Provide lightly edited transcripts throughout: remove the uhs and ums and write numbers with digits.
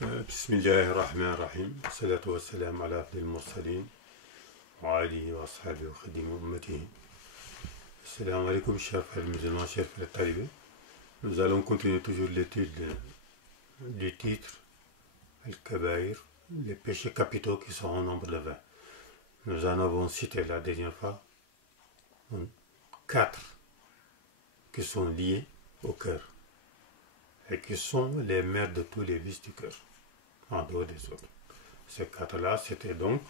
بسم الله الرحمن الرحيم والصلاة والسلام على أفضل المرسلين وعليه وأصحابه وخديم أمته. Assalamu alaikum, chers frères musulmans, chers frères talibés. Nous allons continuer toujours l'étude du titre Al-Kabaïr, les péchés capitaux qui sont au nombre de 20. Nous en avons cité la dernière fois 4 qui sont liés au cœur et qui sont les mères de tous les vices du cœur, en dehors des autres. Ces 4-là, c'était donc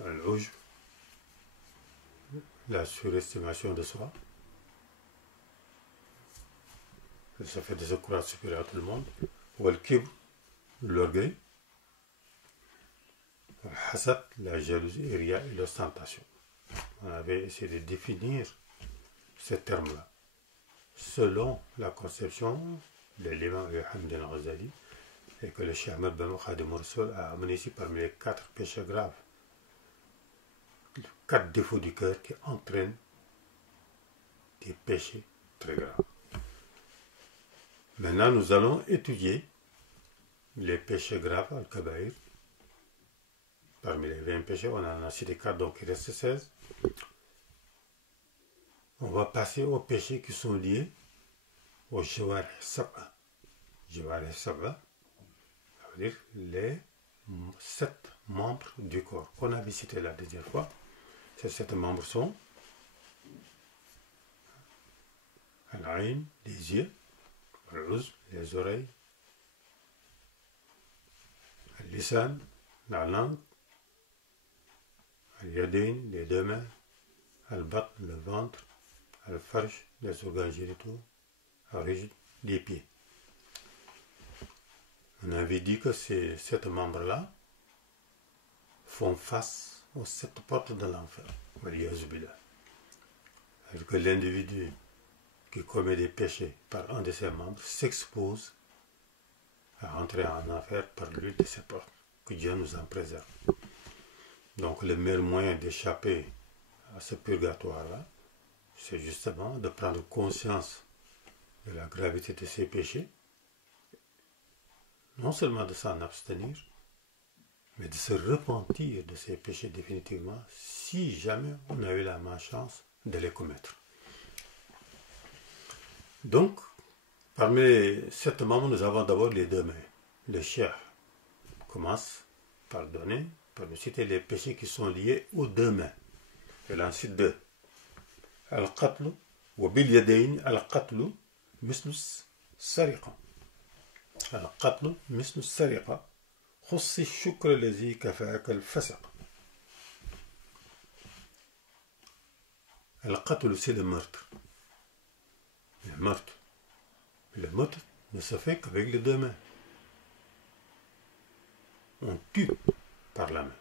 l'ujb, la surestimation de soi, le fait de se croire supérieur à tout le monde, ou al-kibr, l'orgueil, al-hasad, la jalousie, et ria et l'ostentation. On avait essayé de définir ces termes-là selon la conception de l'imam Hamd al-Ghazali et que le Cheikh Ahmad Ben Khadim Rassoul a amené ici parmi les 4 péchés graves, 4 défauts du cœur qui entraînent des péchés très graves. Maintenant, nous allons étudier les péchés graves, al-kabaïr. Parmi les 20 péchés, on en a cité 4, donc il reste 16. On va passer aux péchés qui sont liés au jawarih sab'a. Jawarih sab'a, ça veut dire les 7 membres du corps qu'on avait cité la dernière fois. Ces 7 membres sont al-ayn, les yeux, al-uzn, les oreilles, al-lisan, la langue, al-yadayn, les 2 mains, al-batn, le ventre, al-farj, les organes génitaux, al-rijl, les pieds. On avait dit que ces 7 membres-là font face aux 7 portes de l'enfer. C'est-à-dire que l'individu qui commet des péchés par un de ses membres s'expose à entrer en enfer par l'une de ces portes. Que Dieu nous en préserve. Donc le meilleur moyen d'échapper à ce purgatoire-là, c'est justement de prendre conscience de la gravité de ces péchés, non seulement de s'en abstenir, mais de se repentir de ces péchés définitivement si jamais on a eu la malchance de les commettre. Donc, parmi les 7 membres, nous avons d'abord les 2 mains. Le cheikh commence par nous citer les péchés qui sont liés aux 2 mains. Il en cite 2. Al-qatlu wa bil yadayn al-qatlu mislu sariqa. Al-qatlu mislu sariqa. Khussi shukr lazi kafa'ak al-fasaq. Al-qatlu, c'est le meurtre. Le meurtre. Le meurtre ne se fait qu'avec les 2 mains. On tue par la main,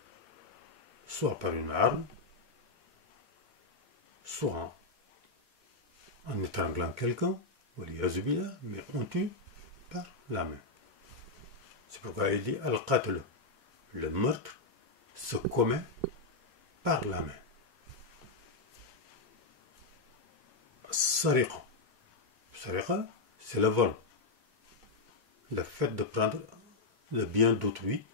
soit par une arme, soit en étranglant quelqu'un, mais on tue par la main. C'est pourquoi il dit al-qatl, le meurtre se commet par la main. Sariqa, sariqa, c'est le vol, le fait de prendre le bien d'autrui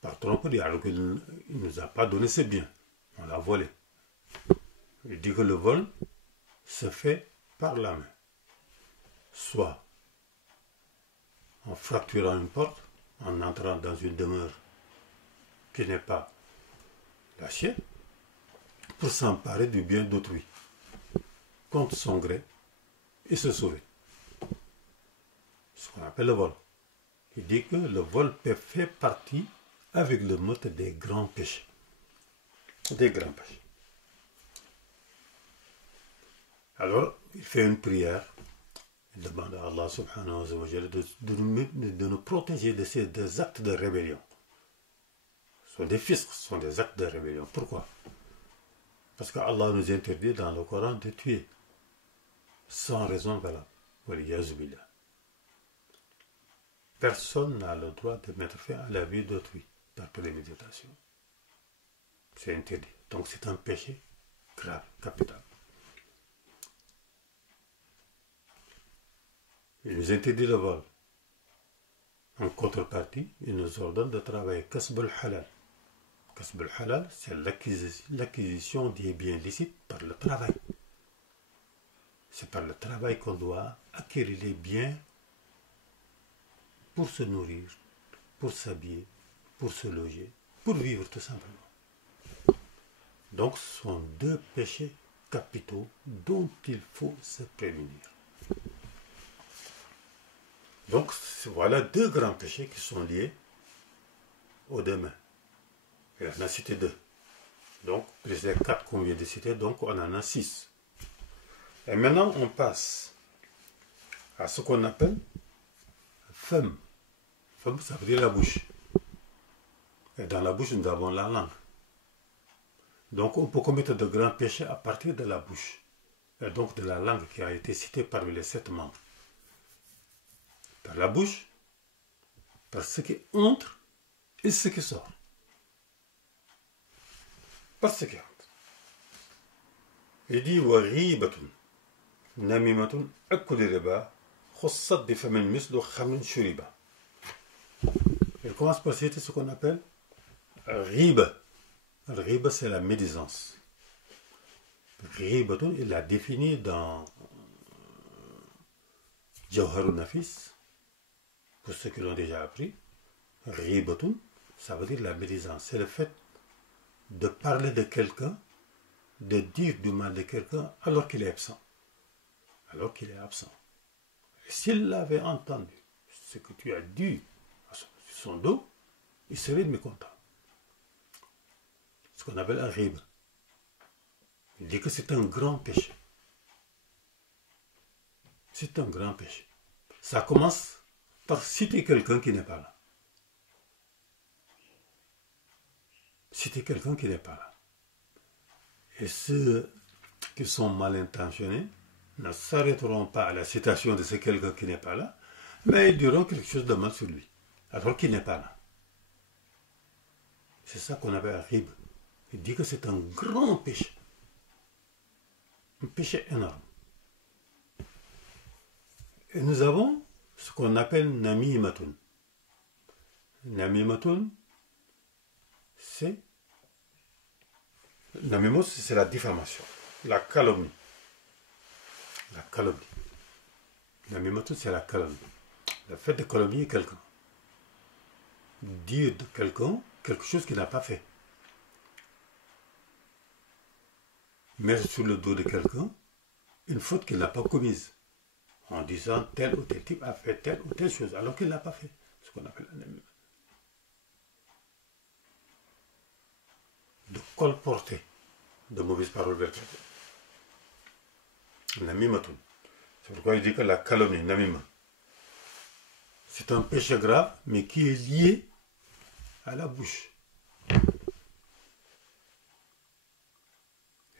par tromperie, alors qu'il ne nous a pas donné ses biens, on l'a volé. Il dit que le vol se fait par la main, soit en fracturant une porte, en entrant dans une demeure qui n'est pas la sienne, pour s'emparer du bien d'autrui, contre son gré, et se sauver. Ce qu'on appelle le vol. Il dit que le vol fait partie, avec le meurtre, des grands péchés. Des grands péchés. Alors, il fait une prière. Il demande à Allah subhanahu wa ta'ala de nous protéger de ces 2 actes de rébellion. Ce sont des fiscs, ce sont des actes de rébellion. Pourquoi? Parce qu'Allah nous interdit dans le Coran de tuer sans raison valable. Personne n'a le droit de mettre fin à la vie d'autrui par préméditation. C'est interdit. Donc c'est un péché grave, capital. Il nous interdit le vol. En contrepartie, il nous ordonne de travailler. Kasbul halal. Kasbul halal, c'est l'acquisition des biens licites par le travail. C'est par le travail qu'on doit acquérir les biens pour se nourrir, pour s'habiller, pour se loger, pour vivre tout simplement. Donc ce sont deux péchés capitaux dont il faut se prémunir. Donc voilà deux grands péchés qui sont liés aux deux mains. Il en a cité deux. Donc plus les quatre qu'on vient de citer, donc on en a 6. Et maintenant on passe à ce qu'on appelle femme. Femme, ça veut dire la bouche. Et dans la bouche, nous avons la langue. Donc on peut commettre de grands péchés à partir de la bouche. Et donc de la langue qui a été citée parmi les 7 membres. Par la bouche, par ce qui entre et ce qui sort. Par ce qui entre. Il dit wa ghibatun namimatun akul riba khussat bi famin mislu khamrin shuriba. Il commence par citer ce qu'on appelle riba. Riba, c'est la médisance. Ghibatun, il l'a défini dans Jawharun Nafis. Pour ceux qui l'ont déjà appris, Ghibatun, ça veut dire la médisance. C'est le fait de parler de quelqu'un, de dire du mal de quelqu'un alors qu'il est absent. Alors qu'il est absent. S'il l'avait entendu, ce que tu as dit sur son dos, il serait mécontent. Ce qu'on appelle un riba. Il dit que c'est un grand péché. C'est un grand péché. Ça commence par citer quelqu'un qui n'est pas là. Citer quelqu'un qui n'est pas là. Et ceux qui sont mal intentionnés ne s'arrêteront pas à la citation de ce quelqu'un qui n'est pas là, mais ils diront quelque chose de mal sur lui, alors qu'il n'est pas là. C'est ça qu'on appelle un riba. Il dit que c'est un grand péché. Un péché énorme. Et nous avons ce qu'on appelle namimatun. Namimatun, c'est la diffamation, la calomnie. La calomnie. Namimatun, c'est la calomnie. Le fait de calomnier quelqu'un. Dire de quelqu'un quelque chose qu'il n'a pas fait. Mettre sur le dos de quelqu'un une faute qu'il n'a pas commise en disant tel ou tel type a fait telle ou telle chose alors qu'il ne l'a pas fait. Ce qu'on appelle un namimatun. De colporter de mauvaises paroles vers quelqu'un. Namimatun. C'est pourquoi il dit que la calomnie, namima, c'est un péché grave mais qui est lié à la bouche.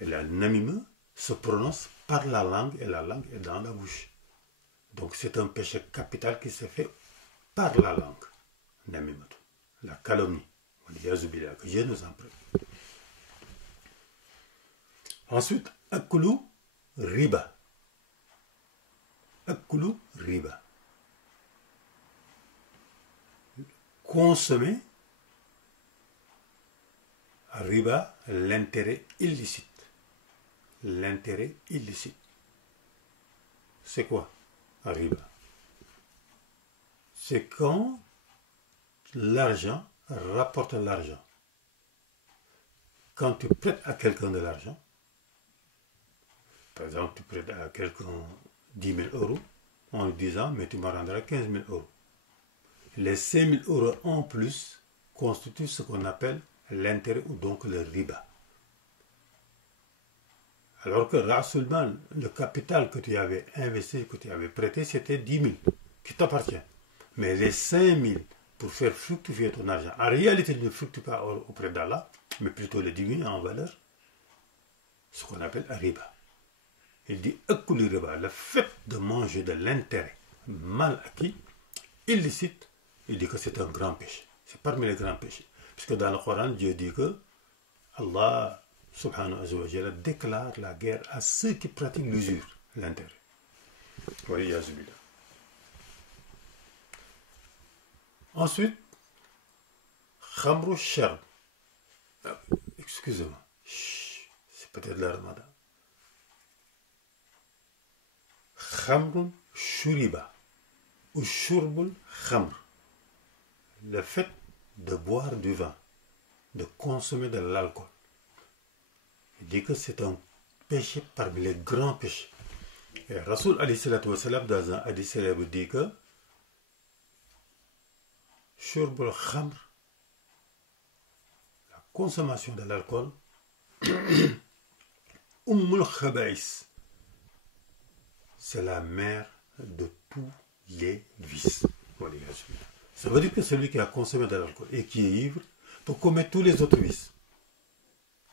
Et la namima se prononce par la langue et la langue est dans la bouche. Donc c'est un péché capital qui se fait par la langue. Namimatu. La calomnie. Que Dieu nous en prie. Ensuite, akulu riba. Akulu riba. Consommer riba, l'intérêt illicite. L'intérêt illicite. C'est quoi riba? C'est quand l'argent rapporte l'argent. Quand tu prêtes à quelqu'un de l'argent, par exemple, tu prêtes à quelqu'un 10 000 euros en lui disant, mais tu me rendras 15 000 euros. Les 5 000 euros en plus constituent ce qu'on appelle l'intérêt ou donc le riba. Alors que Rasulman, le capital que tu avais investi, que tu avais prêté, c'était 10 000 qui t'appartient. Mais les 5 000 pour faire fructifier ton argent, en réalité, il ne fructifie pas auprès d'Allah, mais plutôt le diminue en valeur, ce qu'on appelle un riba. Il dit akulu riba, le fait de manger de l'intérêt mal acquis, illicite, il dit que c'est un grand péché. C'est parmi les grands péchés. Puisque dans le Coran, Dieu dit que Allah subhanahu wa ta'ala déclare la guerre à ceux qui pratiquent l'usure, l'intérêt. Oui, Yazubila. Ensuite, khamru sharb. Excusez-moi. C'est peut-être le ramadan. Khamrun shuriba ou shurbul khamr. Le fait de boire du vin, de consommer de l'alcool. Il dit que c'est un péché parmi les grands péchés. Et Rasoul alayhi salatu wa salam dans un hadith célèbre dit que shurbul khamr, la consommation de l'alcool, ummul khaba'is, c'est la mère de tous les vices. Ça veut dire que celui qui a consommé de l'alcool et qui est ivre peut commettre tous les autres vices.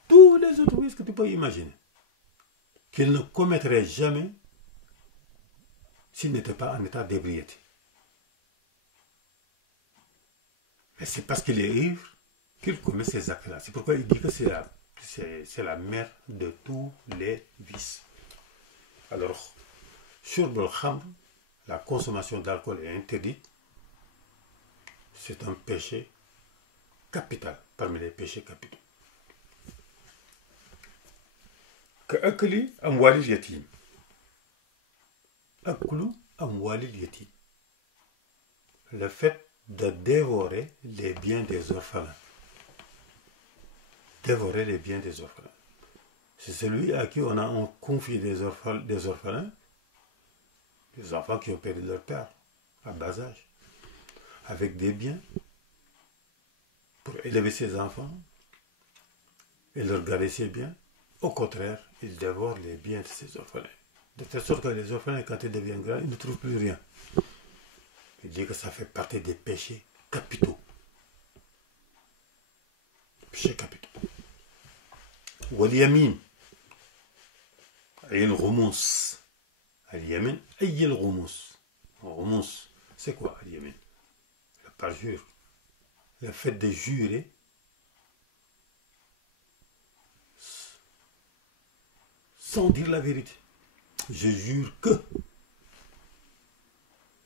Tous les autres vices que tu peux imaginer. Qu'il ne commettrait jamais s'il n'était pas en état d'ébriété. Et c'est parce qu'il est ivre qu'il commet ces actes-là. C'est pourquoi il dit que c'est la mère de tous les vices. Alors, shurb al-khamr, la consommation d'alcool est interdite. C'est un péché capital parmi les péchés capitaux. Ka'akli amwalil yatim. Aklu amwalil yatim. Le fait de dévorer les biens des orphelins. Dévorer les biens des orphelins. C'est celui à qui on a confié des orphelins, des enfants qui ont perdu leur père à bas âge, avec des biens pour élever ses enfants et leur garder ses biens. Au contraire, ils dévorent les biens de ces orphelins. De telle sorte que les orphelins, quand ils deviennent grands, ils ne trouvent plus rien. Il dit que ça fait partie des péchés capitaux. Péchés capitaux. Wal-yamin. Ayel rumous. Al-yamin, ayel rumous. Rumous, c'est quoi al-yamin? Le parjure. Le fait de jurer sans dire la vérité. Je jure que.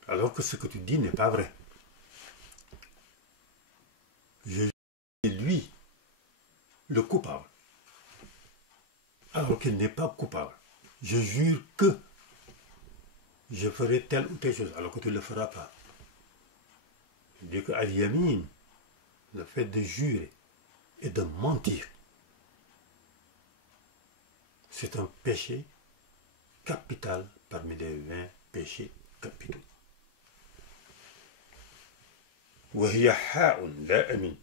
Alors que ce que tu dis n'est pas vrai. Je jure que c'est lui le coupable. Alors qu'il n'est pas coupable. Je jure que je ferai telle ou telle chose, alors que tu ne le feras pas. Il dit que al-yamin, le fait de jurer et de mentir, c'est un péché capital parmi les 20 péchés capitaux. Il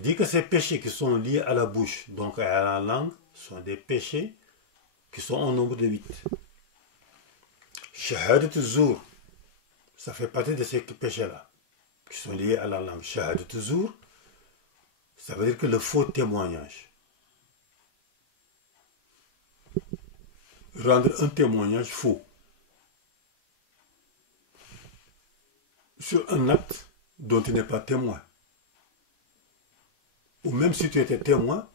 dit que ces péchés qui sont liés à la bouche, donc à la langue, sont des péchés qui sont au nombre de 8. Shahadat zur, ça fait partie de ces péchés-là, qui sont liés à la langue. Shahadat zur, ça veut dire que le faux témoignage. Rendre un témoignage faux sur un acte dont tu n'es pas témoin. Ou même si tu étais témoin,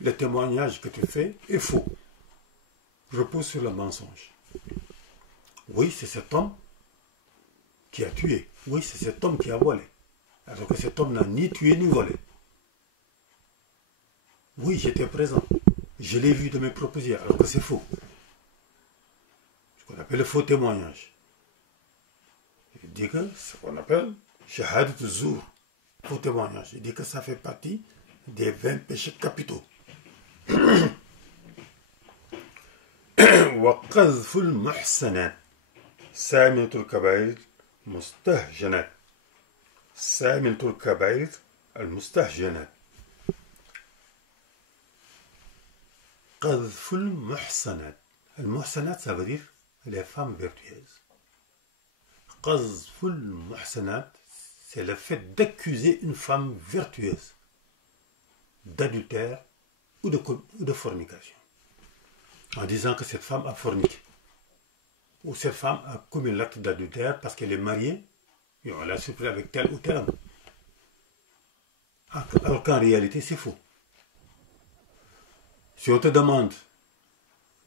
le témoignage que tu fais est faux. Repose sur le mensonge. Oui, c'est cet homme qui a tué. Oui, c'est cet homme qui a volé. Alors que cet homme n'a ni tué ni volé. Oui, j'étais présent. Je l'ai vu de mes propres yeux, alors que c'est faux. Ce qu'on appelle le faux témoignage. Il dit que ce qu'on appelle shahadat zur, faux témoignage. Il dit que ça fait partie des 20 péchés capitaux. وقذف المحسنات سامنة الكبائر مستهجنات سامنة الكبائر المستهجنات قذف المحسنات. المحسنات, ça veut dire les femmes vertueuses. قذف المحسنات, c'est le fait d'accuser une femme vertueuse d'adultère ou de fornication, en disant que cette femme a forniqué, ou cette femme a commis l'acte d'adultère parce qu'elle est mariée et on l'a surpris avec tel ou tel homme. Alors qu'en réalité, c'est faux. Si on te demande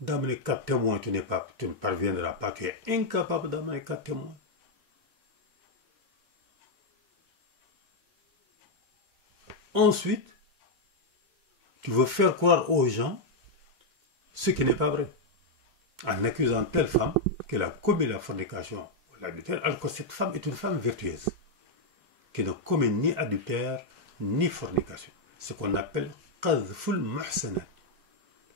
d'amener 4 témoins, tu ne parviendras pas, tu es incapable d'amener 4 témoins. Ensuite, tu veux faire croire aux gens ce qui n'est pas vrai. En accusant telle femme qu'elle a commis la fornication, alors que cette femme est une femme vertueuse, qui ne commet ni adultère, ni fornication. Ce qu'on appelle qadhful muhsanat.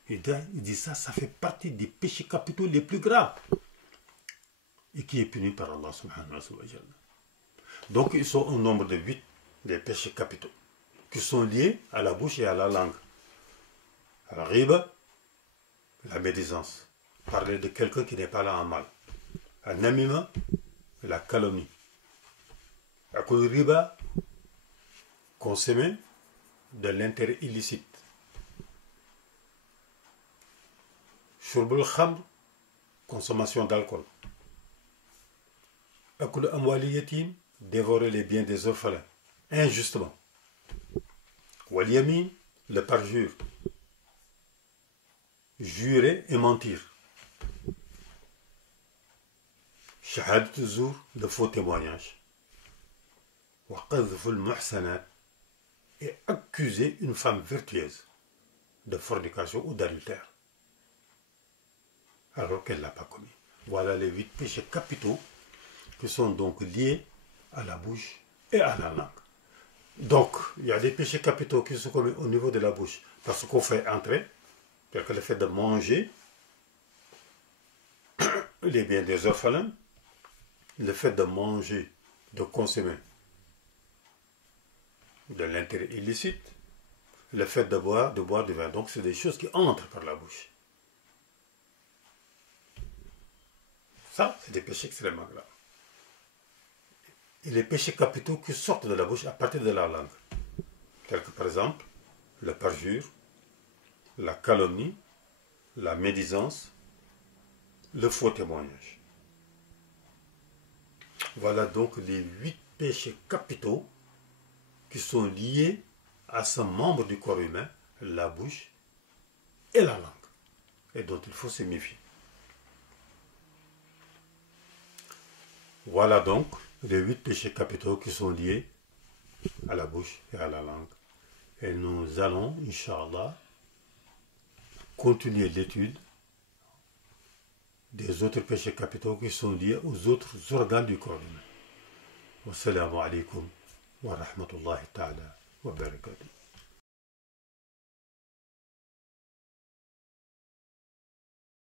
Il dit ça, ça fait partie des péchés capitaux les plus graves et qui est puni par Allah subhanahu wa ta'ala. Donc ils sont au nombre de 8 des péchés capitaux qui sont liés à la bouche et à la langue. Al-riba, la médisance, parler de quelqu'un qui n'est pas là en mal. Al-namima, la calomnie. Akul riba, consommer de l'intérêt illicite. Shurbul khamr, consommation d'alcool. Akul amwali yatim, dévorer les biens des orphelins, injustement. Wal yamin, le parjure. Jurer et mentir. Shahadat zur, le faux témoignage. Wa qadhful muhsanat, et accuser une femme vertueuse de fornication ou d'adultère alors qu'elle ne l'a pas commis. Voilà les 8 péchés capitaux qui sont donc liés à la bouche et à la langue. Donc, il y a des péchés capitaux qui sont commis au niveau de la bouche parce qu'on fait entrer, tel que le fait de manger les biens des orphelins, le fait de manger, de consommer de l'intérêt illicite, le fait de boire du vin. Donc, c'est des choses qui entrent par la bouche. Ça, c'est des péchés extrêmement graves. Et les péchés capitaux qui sortent de la bouche à partir de la langue, tels que par exemple le parjure, la calomnie, la médisance, le faux témoignage. Voilà donc les 8 péchés capitaux qui sont liés à ce membre du corps humain, la bouche et la langue, et dont il faut se méfier. Voilà donc les 8 péchés capitaux qui sont liés à la bouche et à la langue. Et nous allons, Inch'Allah, continuer l'étude des autres péchés capitaux qui sont liés aux autres organes du corps humain. Wassalamu alaikum wa rahmatullahi ta'ala wa barakatuh.